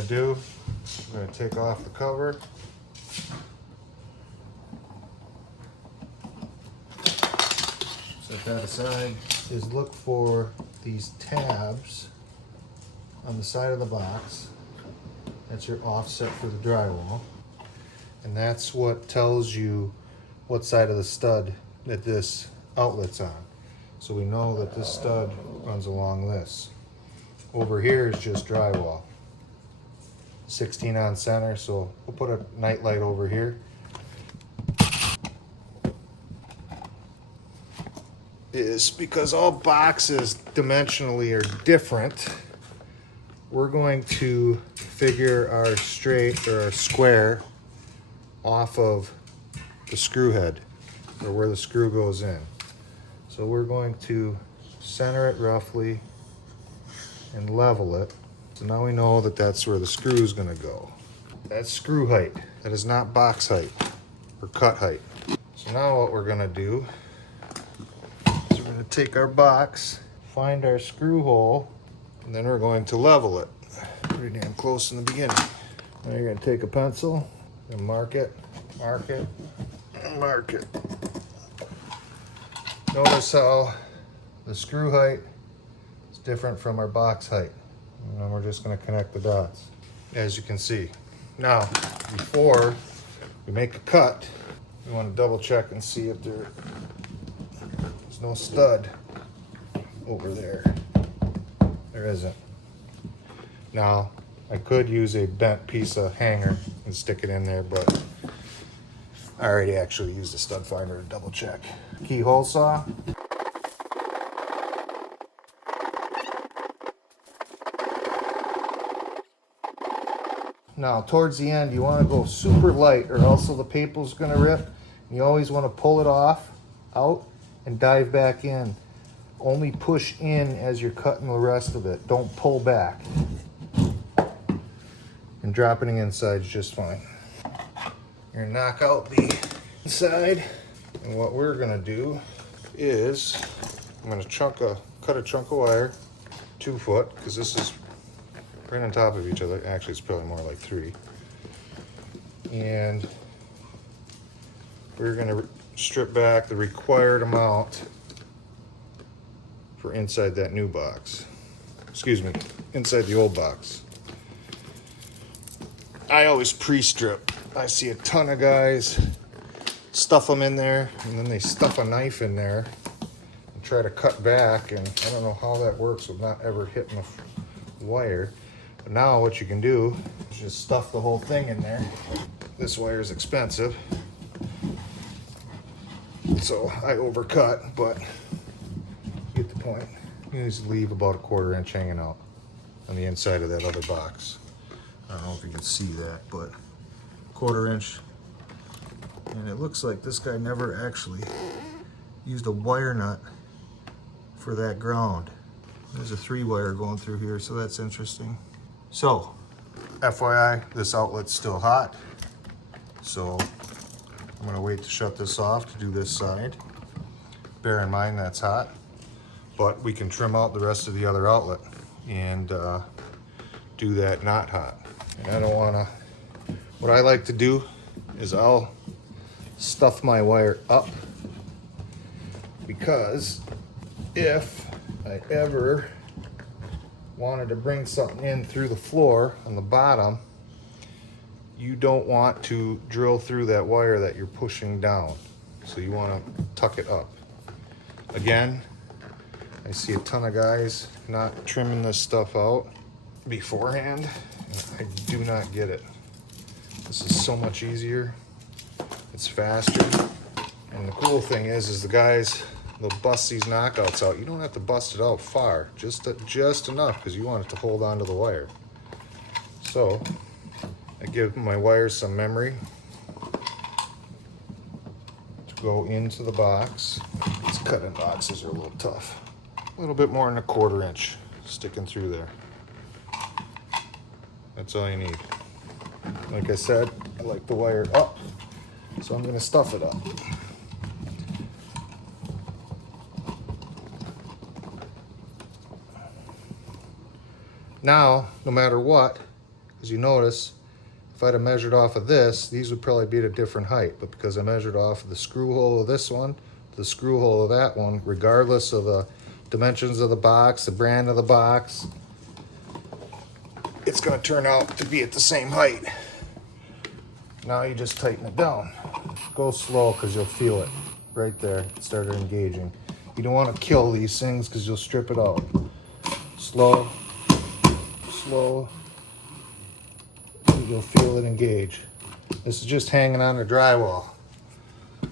going to do, I'm going to take off the cover. Set that aside. Is look for these tabs on the side of the box. That's your offset for the drywall. And that's what tells you what side of the stud that this outlet's on. So we know that this stud runs along this. Over here is just drywall. 16 on center, so we'll put a nightlight over here. Is because all boxes dimensionally are different, we're going to figure our straight or our square off of the screw head, or where the screw goes in. So we're going to center it roughly and level it. So now we know that that's where the screw is going to go. That's screw height. That is not box height or cut height. So now what we're going to do is we're going to take our box, find our screw hole, and then we're going to level it. Pretty damn close in the beginning. Now you're going to take a pencil and mark it, and mark it. Notice how the screw height is different from our box height. And then we're just going to connect the dots, as you can see. Now, before we make a cut, we want to double check and see if there's no stud over there. There isn't. Now, I could use a bent piece of hanger and stick it in there, but I already actually used a stud finder to double check. Keyhole saw. Now, towards the end, you want to go super light or else the paper's going to rip. You always want to pull it off, out, and dive back in. Only push in as you're cutting the rest of it. Don't pull back. And dropping it inside is just fine. You're going to knock out the inside. And what we're going to do is I'm going to cut a chunk of wire, 2 foot, because this is right on top of each other. Actually, it's probably more like 3. And we're going to strip back the required amount for inside that new box. Excuse me, inside the old box. I always pre-strip. I see a ton of guys stuff them in there, and then they stuff a knife in there and try to cut back, and I don't know how that works with not ever hitting the wire. But now what you can do is just stuff the whole thing in there. This wire is expensive, so I overcut, but you get the point. You just leave about a 1/4 inch hanging out on the inside of that other box. I don't know if you can see that, but 1/4 inch. And it looks like this guy never actually used a wire nut for that ground. There's a 3-wire going through here, so that's interesting. So, FYI, this outlet's still hot. So, I'm gonna wait to shut this off to do this side. Bear in mind that's hot, but we can trim out the rest of the other outlet and do that not hot. And I don't wanna, what I like to do is I'll stuff my wire up, because if I ever wanted to bring something in through the floor on the bottom, you don't want to drill through that wire that you're pushing down. So you want to tuck it up. Again, I see a ton of guys not trimming this stuff out beforehand. I do not get it. This is so much easier. It's faster. And the cool thing is the guys, they'll bust these knockouts out. You don't have to bust it out far, just enough, because you want it to hold onto the wire. So I give my wires some memory to go into the box. These cut-in boxes are a little tough. A little bit more than a 1/4 inch sticking through there. That's all you need. Like I said, I like the wire up, so I'm going to stuff it up. Now, no matter what, As you notice, if I'd have measured off of this, these would probably be at a different height, but because I measured off of the screw hole of this one, the screw hole of that one, regardless of the dimensions of the box, the brand of the box, it's going to turn out to be at the same height. Now you just tighten it down. Go slow because you'll feel it right there. It started engaging. You don't want to kill these things because you'll strip it out. Slow, slow. You'll feel it engage. This is just hanging on the drywall,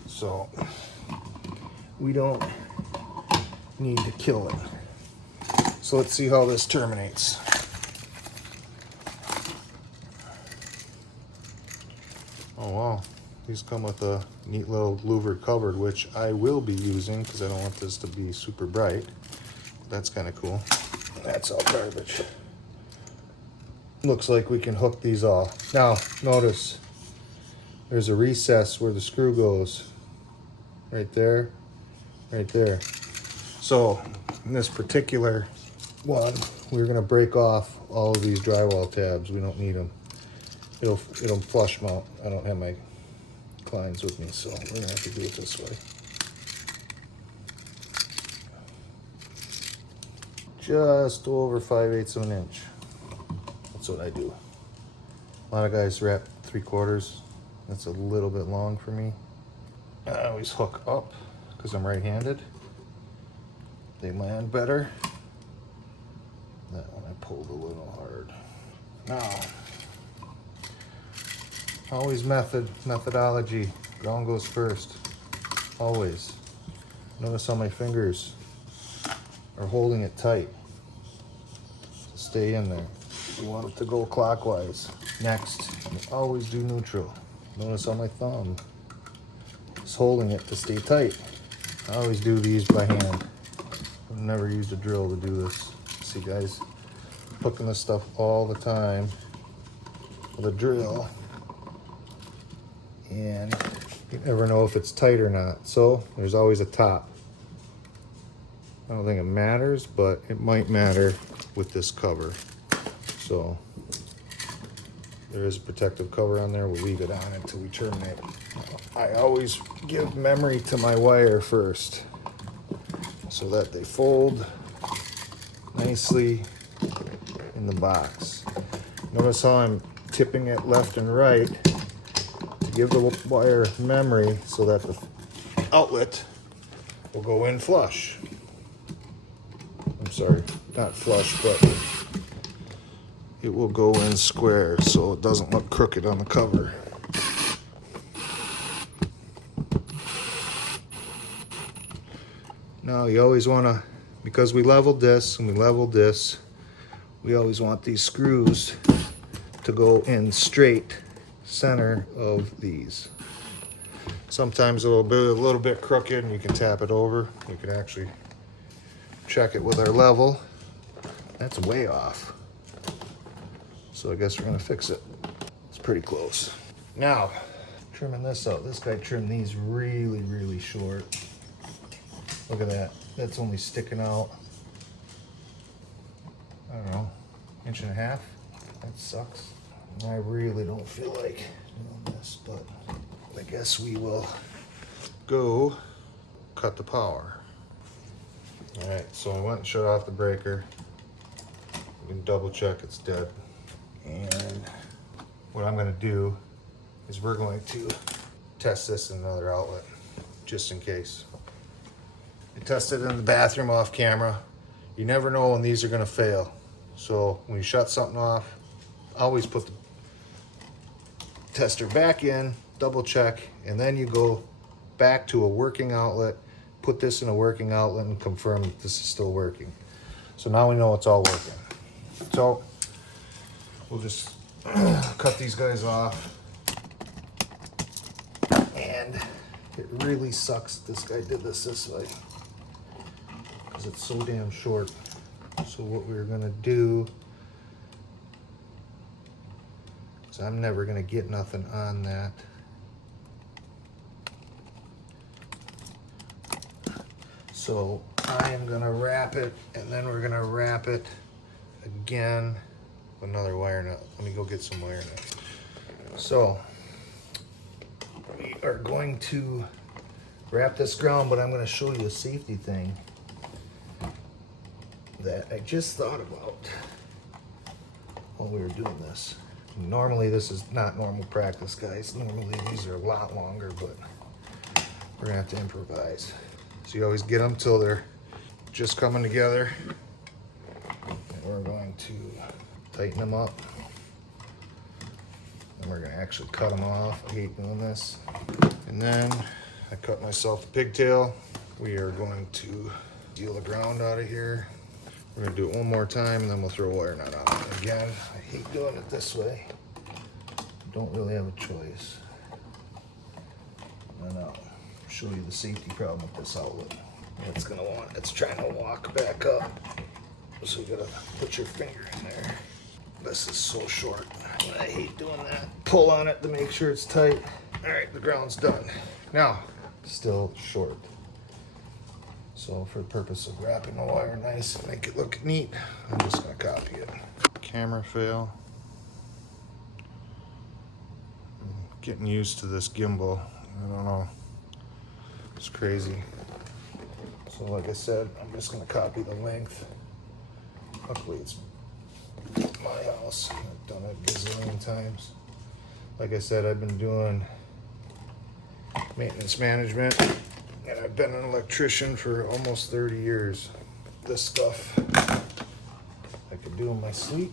so we don't need to kill it. So let's see how this terminates. Oh wow, these come with a neat little louvered cover, which I will be using because I don't want this to be super bright. That's kind of cool. That's all garbage. Looks like we can hook these off. Now, notice there's a recess where the screw goes. Right there, right there. So, in this particular one, we're gonna break off all of these drywall tabs. We don't need them. It'll flush mount. I don't have my clients with me, so we're gonna have to do it this way. Just over 5/8 of an inch. That's what I do. A lot of guys wrap 3/4. That's a little bit long for me. I always hook up because I'm right-handed. They land better. That one I pulled a little hard. Now, always methodology. Ground goes first. Always. Notice how my fingers are holding it tight. Stay in there. You want it to go clockwise. Next, you always do neutral. Notice how my thumb is holding it to stay tight. I always do these by hand. I've never used a drill to do this. See guys, hooking this stuff all the time with a drill. And you never know if it's tight or not. So there's always a top. I don't think it matters, but it might matter with this cover. So there is a protective cover on there. We'll leave it on until we terminate. I always give memory to my wire first so that they fold nicely in the box. Notice how I'm tipping it left and right to give the wire memory so that the outlet will go in flush. I'm sorry, not flush, but it will go in square so it doesn't look crooked on the cover. Now you always want to, because we leveled this and we leveled this, we always want these screws to go in straight center of these. Sometimes it'll be a little bit crooked and you can tap it over. We can actually check it with our level. That's way off. So I guess we're gonna fix it. It's pretty close. Now, trimming this out. This guy trimmed these really, really short. Look at that. That's only sticking out, I don't know, 1.5 inches. That sucks. I really don't feel like doing this, but I guess we will go cut the power. All right, so I went and shut off the breaker. We can double check it's dead. And what I'm gonna do is we're going to test this in another outlet, just in case. I tested it in the bathroom off camera. You never know when these are gonna fail. So when you shut something off, always put the tester back in, double check, and then you go back to a working outlet, put this in a working outlet and confirm that this is still working. So now we know it's all working. So we'll just cut these guys off. And it really sucks this guy did this way because it's so damn short. So what we're gonna do is I'm never gonna get nothing on that. So I am gonna wrap it, and then we're gonna wrap it again another wire nut. Let me go get some wire nuts. So we are going to wrap this ground, but I'm going to show you a safety thing that I just thought about while we were doing this. Normally this is not normal practice, guys. Normally these are a lot longer, but we're gonna have to improvise. So you always get them till they're just coming together, and we're going to tighten them up, and we're gonna actually cut them off. I hate doing this. And then I cut myself a pigtail. We are going to deal the ground out of here. We're gonna do it one more time, and then we'll throw a wire nut on it. Again, I hate doing it this way. Don't really have a choice. And I'll show you the safety problem with this outlet. It's trying to walk back up. So you gotta put your finger in there. This is so short. I hate doing that. Pull on it to make sure it's tight. All right, the ground's done. Now, still short. So for the purpose of wrapping the wire nice and make it look neat, I'm just gonna copy it. Camera fail. I'm getting used to this gimbal. I don't know. It's crazy. So like I said, I'm just gonna copy the length. Luckily it's my house. I've done it a gazillion times. Like I said, I've been doing maintenance management, and I've been an electrician for almost 30 years. This stuff I could do in my sleep,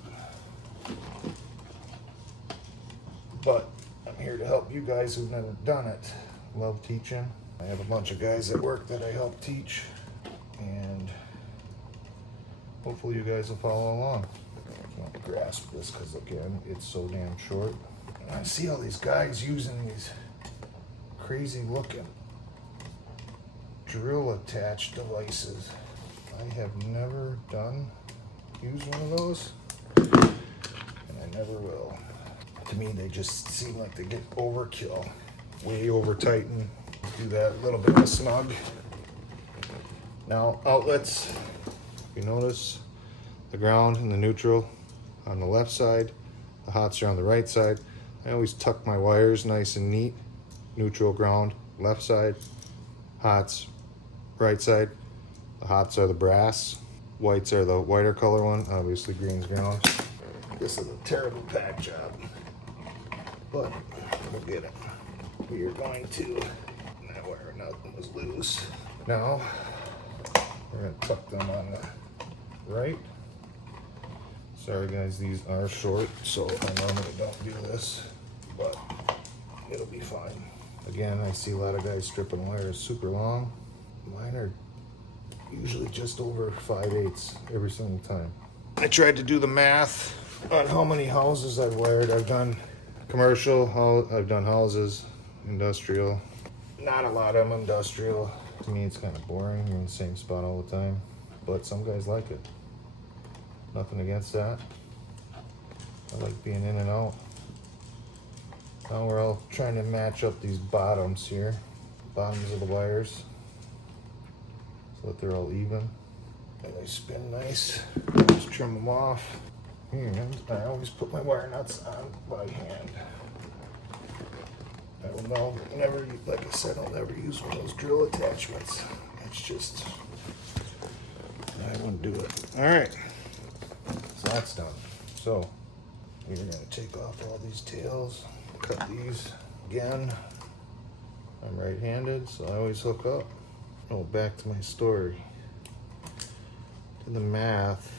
but I'm here to help you guys who've never done it. Love teaching. I have a bunch of guys at work that I help teach, and hopefully you guys will follow along. I can't grasp this because again, it's so damn short. And I see all these guys using these crazy looking drill attached devices. I have never used one of those, and I never will. To me, they just seem like they get overkill, way over tightened. Do that a little bit of a snug. Now outlets, you notice the ground and the neutral on the left side, the hots are on the right side. I always tuck my wires nice and neat. Neutral, ground, left side, hots, right side. The hots are the brass, whites are the whiter color one, obviously green's ground. This is a terrible pack job, but we'll get it. We are going to, that wire nut was loose. Now, we're gonna tuck them on the right. Sorry guys, these are short, so I normally don't do this, but it'll be fine. Again, I see a lot of guys stripping wires super long. Mine are usually just over 5/8 every single time. I tried to do the math on how many houses I've wired. I've done commercial, I've done houses, industrial. Not a lot of them industrial. To me, it's kind of boring. You're in the same spot all the time, but some guys like it. Nothing against that. I like being in and out. Now we're all trying to match up these bottoms here, bottoms of the wires, so that they're all even and they spin nice. Just trim them off. And I always put my wire nuts on by hand. I will never, like I said, I'll never use one of those drill attachments. It's just, I wouldn't do it. All right, so that's done. So we're gonna take off all these tails. Cut these again. I'm right-handed, so I always hook up. Oh, back to my story. To the math,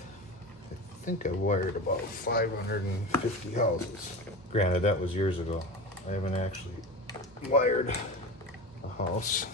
I think I wired about 550 houses. Granted, that was years ago. I haven't actually wired a house